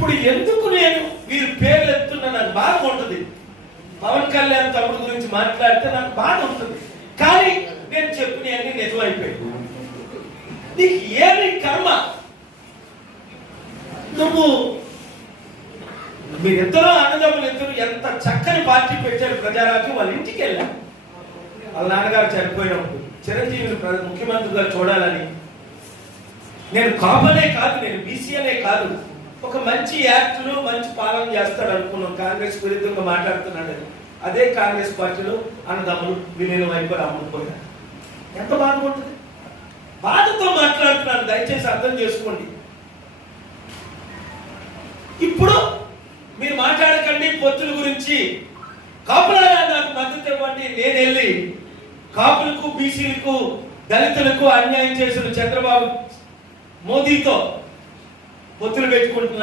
ఇప్పుడు ఎందుకు నేను వీరి పేర్లు ఎత్తున్నా నాకు బాధ ఉంటుంది. పవన్ కళ్యాణ్ తమ్ముడు గురించి మాట్లాడితే నాకు బాధ ఉంటుంది. కానీ నేను చెప్పినవన్నీ నిజమైపోయాయి. నీకు ఏమి కర్మ? నువ్వు మీరిద్దరూ అన్నదమ్ములు ఇద్దరు ఎంత చక్కని పార్టీ పెట్టారు ప్రజారాజ్యం. వాళ్ళ ఇంటికి వెళ్ళా. వాళ్ళ నాన్నగారు చనిపోయినప్పుడు చిరంజీవిని ముఖ్యమంత్రిగా చూడాలని. నేను కాపనే కాదు, నేను బీసీఏనే కాదు, ఒక మంచి యాక్టులు మంచి పాలన చేస్తాడు అనుకున్నాం. కాంగ్రెస్ విరుద్ధంగా మాట్లాడుతున్నాడు. అదే కాంగ్రెస్ పార్టీలో అన్నదమ్ములు విలీనం అయిపోయి అమ్ముకుపోయారు. ఎంత బాధ ఉంటుంది? బాధతో మాట్లాడుతున్నాను, దయచేసి అర్థం చేసుకోండి. ఇప్పుడు మీరు మాట్లాడకండి పొత్తుల గురించి. కాపులారా నాకు మద్దతు ఇవ్వండి. నేను వెళ్ళి కాపులకు, బీసీలకు, దళితులకు అన్యాయం చేసిన చంద్రబాబు మోదీతో పొత్తులు పెట్టుకుంటున్నా.